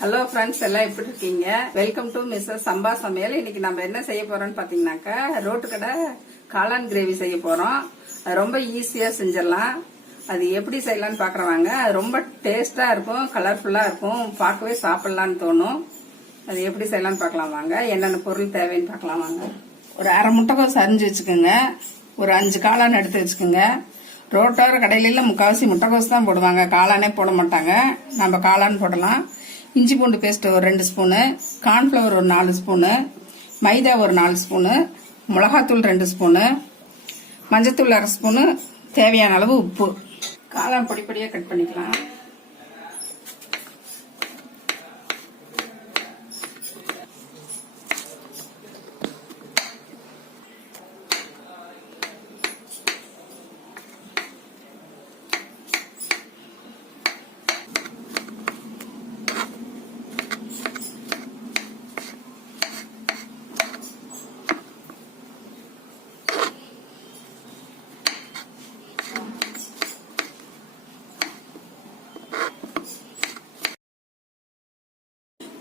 Hello friends, எல்லாம் எப்படி இருக்கீங்க? வெல்கம் டு மிஸ்ஸஸ் சம்பா சமையல். இன்னைக்கு நம்ம என்ன செய்ய போறோம்னு பாத்தீங்கன்னாக்கா ரோட்டு கடை காளான் கிரேவி செய்ய போறோம். அது ரொம்ப ஈஸியா செஞ்சிடலாம். அது எப்படி செய்யலாம்னு பாக்குறவாங்க. அது ரொம்ப டேஸ்டா இருக்கும், கலர்ஃபுல்லா இருக்கும், பார்க்கவே சாப்பிடலான்னு தோணும். அது எப்படி செய்யலாம்னு பார்க்கலாம் வாங்க. என்னென்ன பொருள் தேவைன்னு பார்க்கலாம் வாங்க. ஒரு அரை முட்டைக்கோஸ் அரிஞ்சு வச்சுக்கோங்க. ஒரு 5 காளான் எடுத்து வச்சுக்கோங்க. ரோட்டோர கடையில முக்கால்வாசி முட்டைக்கோஸ் தான் போடுவாங்க, காளானே போட மாட்டாங்க. நம்ம காளான் போடலாம். இஞ்சி பூண்டு பேஸ்ட் ஒரு 2 ஸ்பூனு, கார்ன்ஃபிளவர் ஒரு 4 ஸ்பூனு, மைதா ஒரு 4 ஸ்பூனு, மிளகாத்தூள் 2 ஸ்பூனு, மஞ்சத்தூள் 1/2 ஸ்பூனு, தேவையான அளவு உப்பு. காளான் பொடிப்பொடியாக கட் பண்ணிக்கலாம்.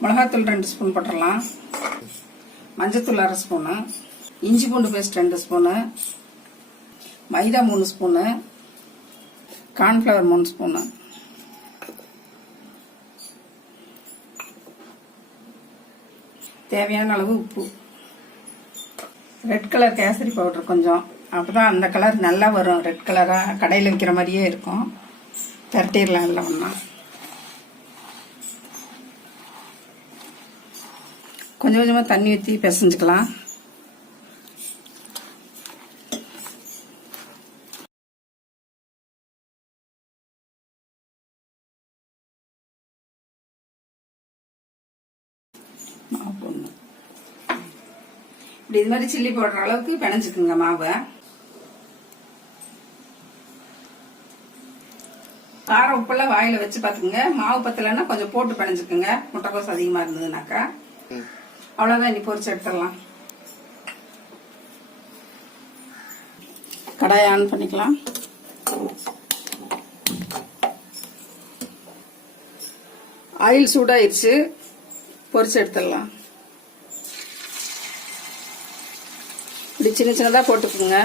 மிளகாத்தூள் 2 ஸ்பூன் போட்டுடலாம். மஞ்சத்தூள் 1/2 ஸ்பூனு, இஞ்சி பூண்டு பேஸ்ட் 2 ஸ்பூனு, மைதா 3 ஸ்பூனு, கார்ன்ஃபிளவர் 3 ஸ்பூனு, தேவையான அளவு உப்பு, ரெட் கலர் கேசரி பவுடர் கொஞ்சம், அப்பதான் அந்த கலர் நல்லா வரும். ரெட் கலரா கடையில் விற்கிற மாதிரியே இருக்கும். பரட்டிடலாம் இல்லை ஒன்றா. கொஞ்சம் கொஞ்சமாக தண்ணி ஊற்றி பிசைஞ்சுக்கலாம். இப்படி இது மாதிரி சில்லி போடுற அளவுக்கு பிணைஞ்சுக்குங்க மாவை. காரம் உப்பெல்லாம் வாயில வச்சு பார்த்துக்குங்க. மாவு பத்தலைன்னா கொஞ்சம் போட்டு பிணைஞ்சுக்குங்க. முட்டைக்கோஸ் அதிகமாக இருந்ததுனாக்கா. அவ்வளவுதான், இனி பொரிச்சு எடுத்துடலாம். கடாயை ஆன் பண்ணிக்கலாம். ஆயில் சூடாயிருச்சு, பொரிச்சு எடுத்துடலாம். இப்படி சின்ன சின்னதா போட்டுக்குங்க,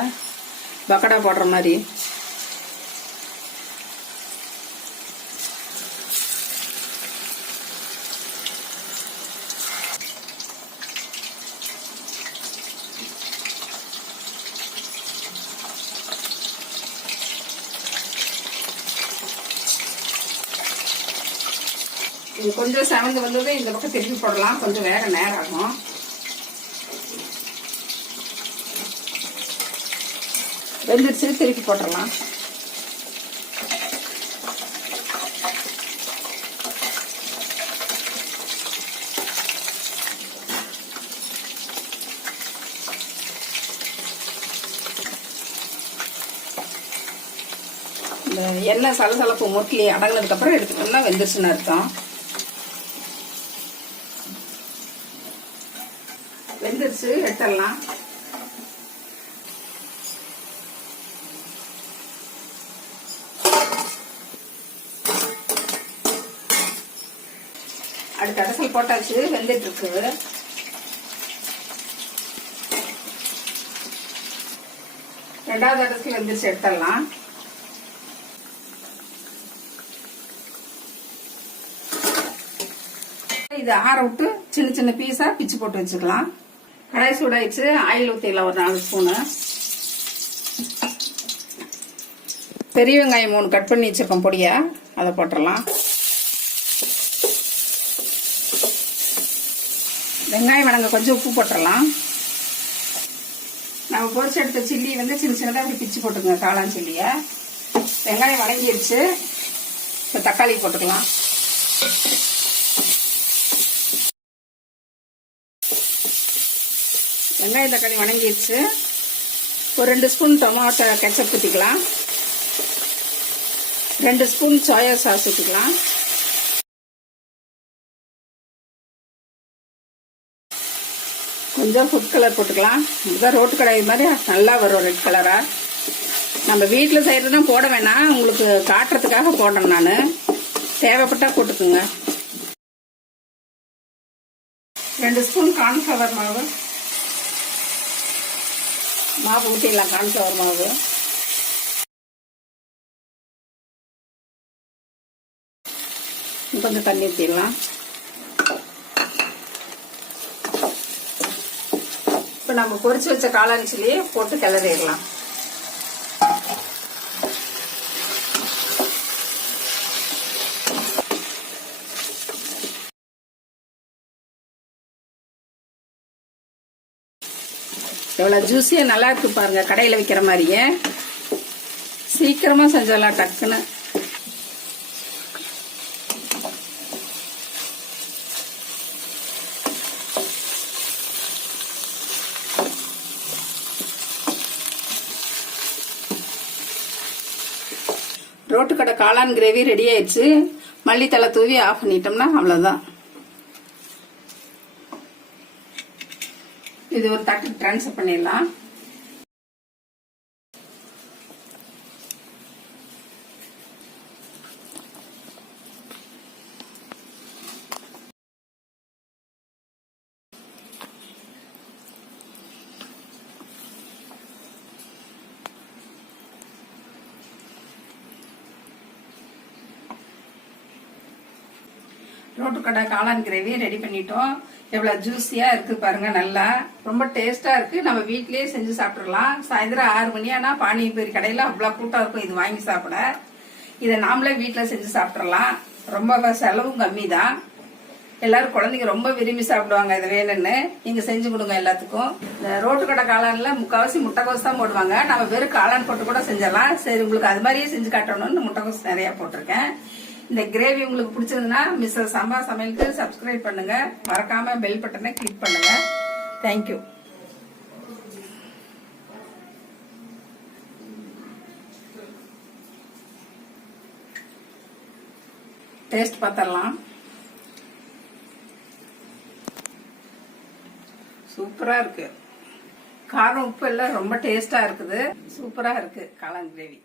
பக்கடா போடுற மாதிரி. இது கொஞ்சம் செவந்து வந்தது இந்த பக்கம் திருப்பி போடலாம். கொஞ்சம் வேக நேரம் ஆகும். வெந்துருச்சு, திருப்பி போட்டுடலாம். இந்த எண்ணெய் சலசலப்பு மொட்லி அடங்கினதுக்கு அப்புறம் எடுத்துட்டோம்னா வெந்துருச்சுன்னு அர்த்தம். வெந்துருச்சு, எடுத்துடலாம். அடுத்த அடசல் போட்டாச்சு, வெந்துட்டு இருக்கு. ரெண்டாவது அடசல் வெந்துருச்சு, எடுத்துடலாம். இது ஆற விட்டு சின்ன சின்ன பீஸா பிச்சு போட்டு வச்சுக்கலாம். கடாய் சூடாயிடுச்சு, ஆயில் ஊற்றிக்கலாம். ஒரு 4 ஸ்பூனு. பெரிய வெங்காயம் 3 கட் பண்ணி வச்சிருக்கோம் பொடியா, அதை போட்டுடலாம். வெங்காயம் வணங்க கொஞ்சம் உப்பு போட்டுடலாம். நம்ம பொரிச்சு எடுத்த சில்லி சின்ன சின்னதாக அப்படி பிச்சு போட்டுக்கோங்க, காளான் சில்லியை. வெங்காயம் வணங்கிடுச்சு, இப்போ தக்காளி போட்டுக்கலாம். வெங்காயம் தக்காளி வணங்கிடுச்சு. ஒரு 2 ஸ்பூன் டொமாட்டோ கெச்சப் ஊற்றிக்கலாம். 2 ஸ்பூன் சோயா சாஸ் ஊற்றிக்கலாம். கொஞ்சம் ஃபுட் கலர் போட்டுக்கலாம். இதுதான் ரோட்டு கடை மாதிரி நல்லா வரும், ரெட் கலரா. நம்ம வீட்டில் செய்யறதுனா போட வேணாம், உங்களுக்கு காட்டுறதுக்காக போடுறேன் நான். தேவைப்பட்டா போட்டுக்குங்க. 2 ஸ்பூன் கார்ன்ஃப்ளவர் மாவு ஊற்றிடலாம். கார்ன்ஃப்ளவர் மாவு கொஞ்சம் தண்ணி ஊற்றிடலாம். இப்போ நம்ம பொரிச்சு வச்ச காளான் சில்லியை போட்டு கிளறிடலாம். எவ்வளவு ஜூஸியா நல்லா இருக்கு பாருங்க. கடையில விற்கிற மாதிரியே சீக்கிரமா செஞ்சிடலாம் டக்குன்னு. ரோட்டு கடை காளான் கிரேவி ரெடி ஆயிடுச்சு. மல்லித்தலை தூவி ஆஃப் பண்ணிட்டோம்னா அவ்வளவுதான். இது ஒரு தட்டுக்கு ட்ரான்ஸ்ஃபர் பண்ணிடலாம். ரோட்டு கடை காளான் கிரேவி ரெடி பண்ணிட்டோம். எவ்வளவு ஜூஸியா இருக்கு பாருங்க. நல்லா ரொம்ப டேஸ்டா இருக்கு. நம்ம வீட்லயே செஞ்சு சாப்பிடலாம். சாயந்தரம் 6 மணி ஆனா பானிபூரி கடையில அவ்வளவு கூட்டம் இருக்கும் இது வாங்கி சாப்பிட. இதை நாமளே வீட்டுல செஞ்சு சாப்பிடலாம். ரொம்ப செலவும் கம்மி தான். எல்லாரும் குழந்தைங்க ரொம்ப விரும்பி சாப்பிடுவாங்க. இது வேணும்னு நீங்க செஞ்சு கொடுங்க எல்லாத்துக்கும். இந்த ரோட்டு கடை காளான்ல முக்காவாசி முட்டைகோஸ் தான் போடுவாங்க. நம்ம வெறும் காளான் போட்டு கூட செஞ்சிடலாம். சரி, உங்களுக்கு அது மாதிரியே செஞ்சு காட்டணும்னு முட்டைகோஸ் நிறைய போட்டிருக்கேன். இந்த கிரேவி உங்களுக்கு பிடிச்சிருந்தா மிஸ்ஸஸ் சம்பா சமையலுக்கு சப்ஸ்கிரைப் பண்ணுங்க. மறக்காம பெல் பட்டனை கிளிக் பண்ணுங்க. தேங்க்யூ. டேஸ்ட் பார்த்தரலாம். சூப்பரா இருக்கு. காரம் உப்பு எல்லாம் ரொம்ப டேஸ்டா இருக்குது. சூப்பரா இருக்கு காளான் கிரேவி.